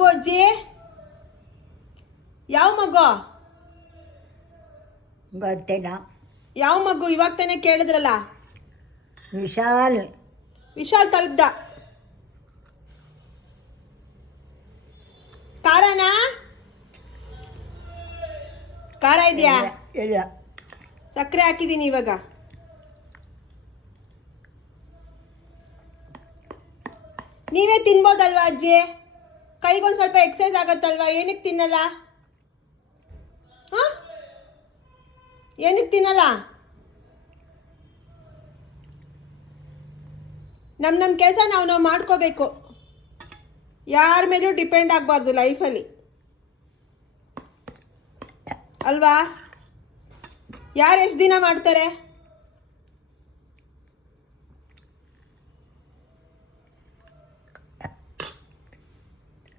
ಮಗು ಅಜ್ಜಿ? ಯಾವ ಮಗು? ಗೊತ್ತಿಲ್ಲ. ಯಾವ ಮಗು? ಇವಾಗ ತಾನೇ ಕೇಳಿದ್ರಲ್ಲ. ವಿಶಾಲ್. ವಿಶಾಲ್ ತಲುಪ್ದ. ಖಾರನಾ? ಖಾರ ಇದೆಯಾ? ಇಲ್ಲ. ಸಕ್ಕರೆ ಹಾಕಿದ್ದೀನಿ ಇವಾಗ. ನೀವೇ ತಿನ್ಬೋದಲ್ವಾ ಅಜ್ಜಿ? ಕೈಗೊಂದು ಸ್ವಲ್ಪ ಎಕ್ಸಸೈಸ್ ಆಗತ್ತಲ್ವಾ? ಏನಕ್ಕೆ ತಿನ್ನಲ್ಲ? ಹಾಂ, ಏನಕ್ಕೆ ತಿನ್ನಲ್ಲ? ನಮ್ಮ ಕೆಲಸ ನಾವು ಮಾಡ್ಕೋಬೇಕು. ಯಾರ ಮೇಲೂ ಡಿಪೆಂಡ್ ಆಗಬಾರ್ದು ಲೈಫಲ್ಲಿ, ಅಲ್ವಾ? ಯಾರು ಎಷ್ಟು ದಿನ ಮಾಡ್ತಾರೆ?